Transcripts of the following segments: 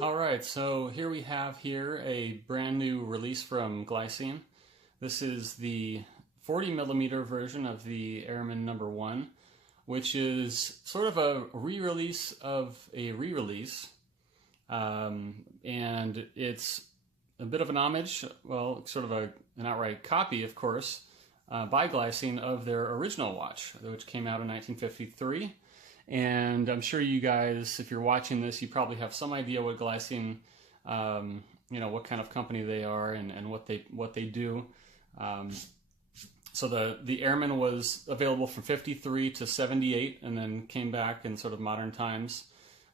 Alright, so here we have a brand new release from Glycine. This is the 40mm version of the Airman #1, which is sort of a re-release of a re-release. And it's a bit of an homage, well, sort of an outright copy, of course, by Glycine of their original watch, which came out in 1953. And I'm sure you guys, if you're watching this, you probably have some idea what Glycine, what kind of company they are and what they do. So the Airman was available from 53 to 78, and then came back in sort of modern times,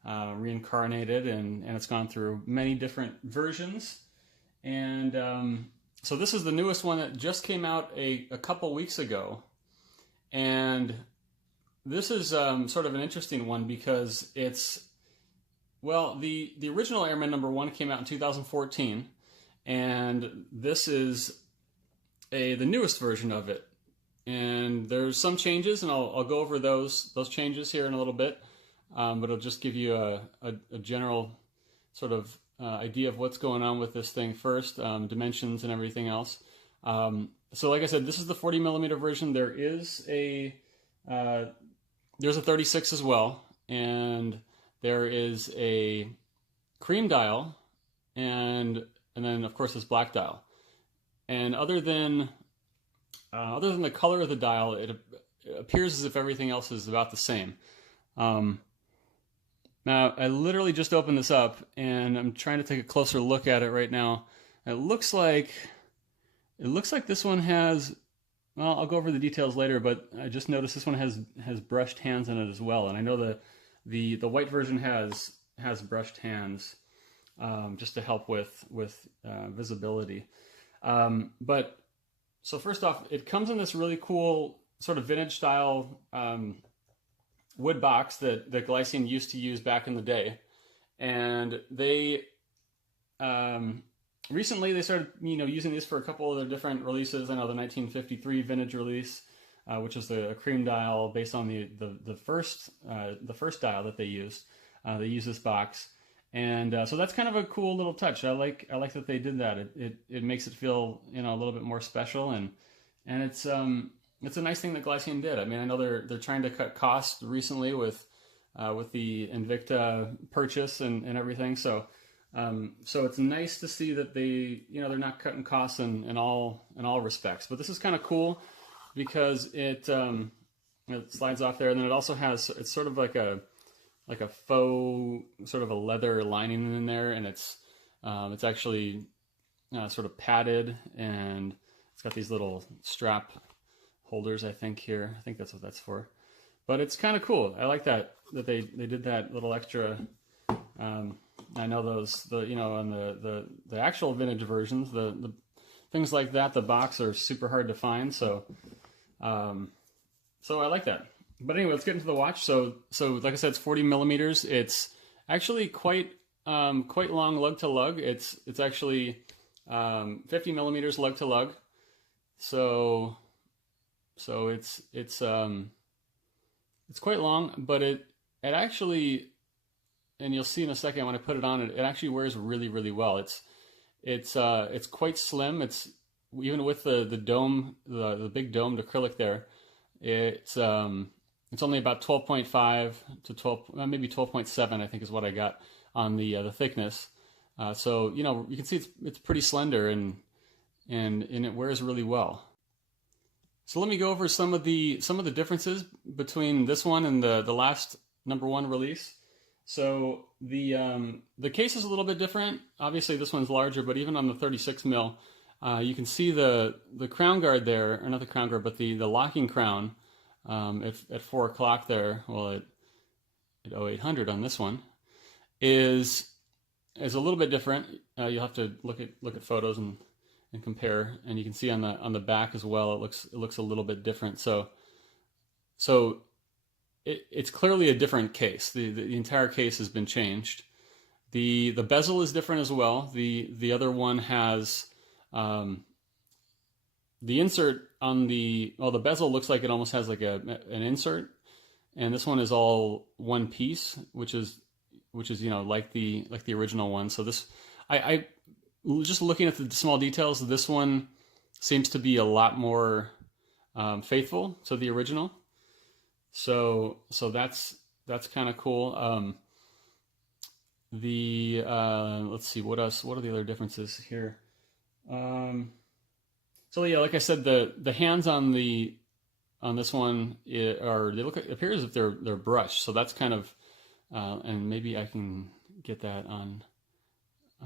reincarnated, and it's gone through many different versions. And so this is the newest one that just came out a couple weeks ago, and this is sort of an interesting one because it's, well, the original Airman #1 came out in 2014, and this is the newest version of it. And there's some changes, and I'll go over those changes here in a little bit, but it'll just give you a general sort of idea of what's going on with this thing first, dimensions and everything else. So like I said, this is the 40mm version. There is there's a 36 as well, and there is a cream dial, and then of course this black dial. And other than the color of the dial, it appears as if everything else is about the same. Now I literally just opened this up, and I'm trying to take a closer look at it right now. It looks like this one has, well, I'll go over the details later, but I just noticed this one has brushed hands in it as well. And I know the white version has brushed hands, just to help with visibility. But so first off, it comes in this really cool sort of vintage style wood box that Glycine used to use back in the day. And they recently they started using these for a couple of their different releases. I know the 1953 vintage release, which is the cream dial based on the first dial that they used. They use this box, and so that's kind of a cool little touch. I like that they did that. It makes it feel a little bit more special, and it's a nice thing that Glycine did. I mean, I know they're trying to cut costs recently with the Invicta purchase and everything. So it's nice to see that they're not cutting costs in all respects. But this is kind of cool because it slides off there, and then it also has, it's sort of like a faux sort of a leather lining in there, and it's actually sort of padded, and it's got these little strap holders, I think, here. I think that's what that's for. But it's kind of cool. I like that they did that little extra. I know on the actual vintage versions, the things like that, the box are super hard to find. So I like that. But anyway, let's get into the watch. So like I said, it's 40mm. It's actually quite long lug to lug. It's actually 50mm lug to lug. So it's quite long, but it actually, and you'll see in a second when I put it on, it actually wears really, really well. It's quite slim. It's even with the dome, the big domed acrylic there. It's only about 12.5 to 12, maybe 12.7, I think is what I got on the thickness. So you can see it's pretty slender, and it wears really well. So let me go over some of the differences between this one and the last #1 release. So the case is a little bit different. Obviously this one's larger, but even on the 36mm, you can see the crown guard there, or not the crown guard, but the locking crown at 4 o'clock there. Well, at 0800 on this one is a little bit different. You'll have to look at photos and compare, and you can see on the back as well. It looks a little bit different. So it's clearly a different case. The entire case has been changed. The bezel is different as well. The other one has the insert on the bezel looks like it almost has like an insert, and this one is all one piece, which is like the original one. So this, I just looking at the small details, this one seems to be a lot more faithful to the original. So that's kind of cool. Let's see, what else? What are the other differences here? So yeah, like I said, the hands on this one appear as if they're brushed. So that's kind of and maybe I can get that on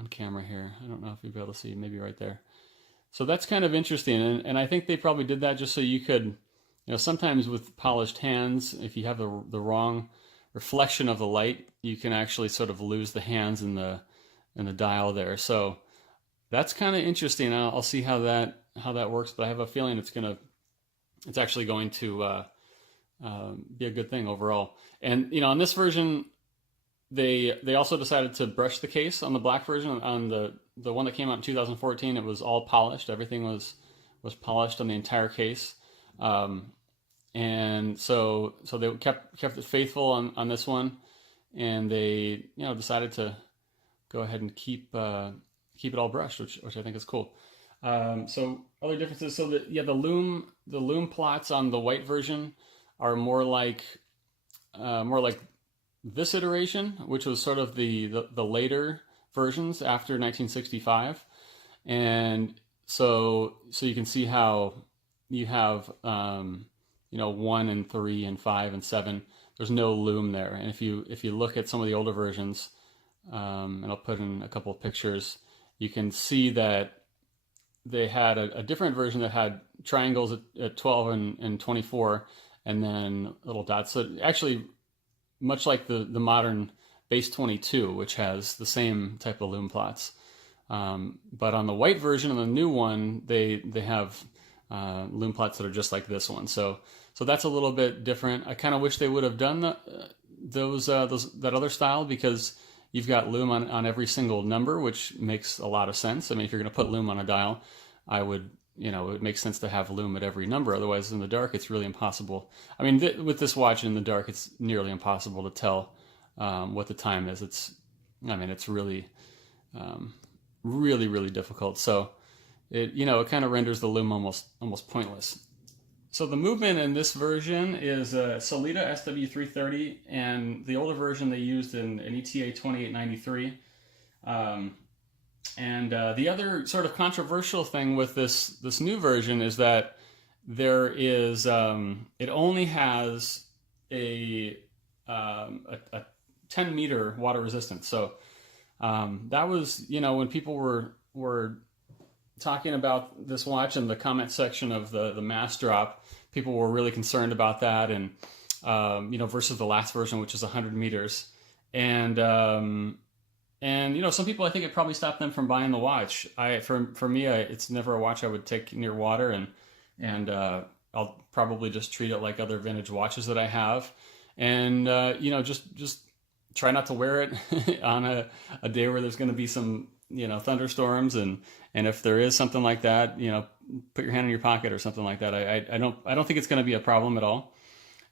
camera here. I don't know if you'll be able to see, maybe right there. So that's kind of interesting, and I think they probably did that just so you could, sometimes with polished hands, if you have the wrong reflection of the light, you can actually sort of lose the hands in the dial there. So that's kind of interesting. I'll see how that works, but I have a feeling it's actually going to be a good thing overall. And on this version, they also decided to brush the case on the black version. On the one that came out in 2014, it was all polished. Everything was polished on the entire case. And so they kept it faithful on this one, and they decided to go ahead and keep it all brushed, which I think is cool. So other differences. So the loom plots on the white version are more like this iteration, which was sort of the later versions after 1965, and so you can see how you have 1 and 3 and 5 and 7. There's no loom there, and if you look at some of the older versions, and I'll put in a couple of pictures, you can see that they had a different version that had triangles at 12 and 24, and then little dots. So actually, much like the modern base 22, which has the same type of loom plots. But on the white version, of the new one, they have loom plots that are just like this one. So that's a little bit different. I kind of wish they would have done that other style, because you've got loom on every single number, which makes a lot of sense. I mean, if you're going to put loom on a dial, it makes sense to have loom at every number. Otherwise, in the dark, it's really impossible. I mean, with this watch in the dark, it's nearly impossible to tell what the time is. It's really, really, really difficult. So it kind of renders the loom almost pointless. So the movement in this version is a Solita SW330, and the older version they used an ETA 2893. And the other sort of controversial thing with this new version is that there is it only has a 10-meter water resistance. So that was when people were talking about this watch in the comment section of the Massdrop, people were really concerned about that, and versus the last version, which is 100 meters, and some people, I think it probably stopped them from buying the watch. For me, it's never a watch I would take near water, and I'll probably just treat it like other vintage watches that I have, and just try not to wear it on a day where there's going to be some thunderstorms, and if there is something like that, put your hand in your pocket or something like that. I don't think it's going to be a problem at all.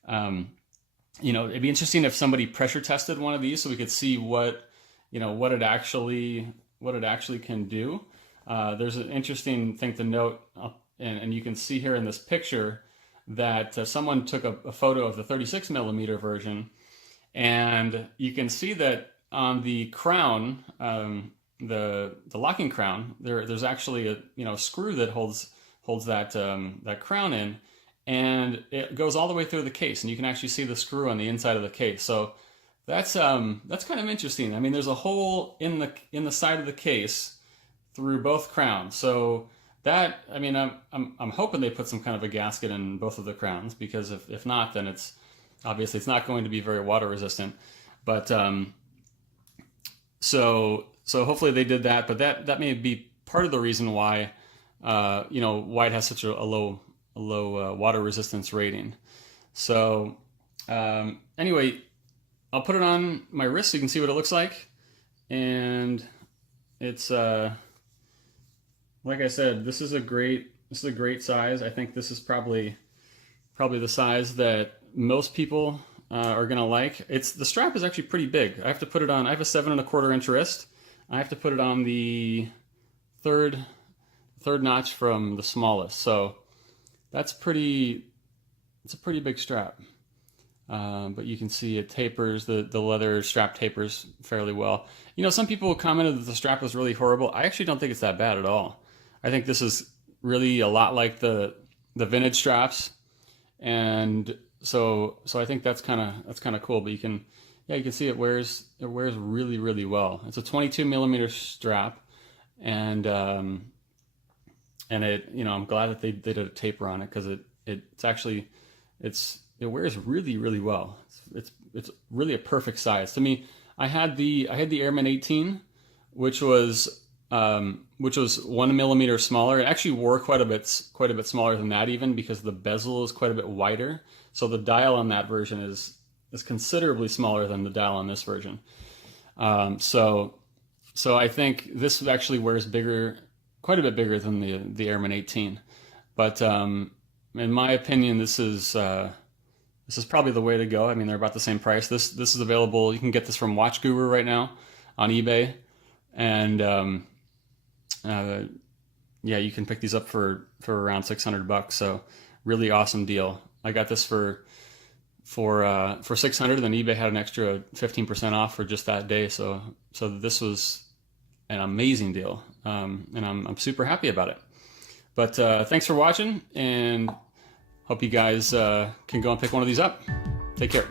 It'd be interesting if somebody pressure tested one of these so we could see what it actually can do. There's an interesting thing to note, and you can see here in this picture that someone took a photo of the 36 millimeter version, and you can see that on the crown, the locking crown, there's actually a screw that holds that crown in, and it goes all the way through the case, and you can actually see the screw on the inside of the case. So that's kind of interesting. I mean, there's a hole in the side of the case through both crowns. So that, I mean, I'm hoping they put some kind of a gasket in both of the crowns, because if not, then it's obviously not going to be very water resistant. But so hopefully they did that. But that may be part of the reason why why it has such a low water resistance rating. So anyway, I'll put it on my wrist so you can see what it looks like. And it's like I said, this is a great size. I think this is probably the size that most people are gonna like. The strap is actually pretty big. I have to put it on. I have a 7 1/4 inch wrist. I have to put it on the third notch from the smallest. So that's pretty. It's a pretty big strap. But you can see it tapers. The leather strap tapers fairly well. You know, some people commented that the strap was really horrible. I actually don't think it's that bad at all. I think this is really a lot like the vintage straps, and so I think that's kind of cool. But you can see it wears really, really well. It's a 22 millimeter strap, and it, you know, I'm glad that they did a taper on it, because it wears really, really well. It's really a perfect size to me. I had the Airman 18, which was 1 millimeter smaller. It actually wore quite a bit smaller than that, even, because the bezel is quite a bit wider. So the dial on that version is considerably smaller than the dial on this version. So I think this actually wears quite a bit bigger than the Airman 18. But in my opinion, this is probably the way to go. I mean, they're about the same price. This is available. You can get this from Watch Guru right now on eBay, and yeah, you can pick these up for around $600. So really awesome deal. I got this for $600, and then eBay had an extra 15% off for just that day. So this was an amazing deal, and I'm super happy about it. But thanks for watching, and hope you guys can go and pick one of these up. Take care.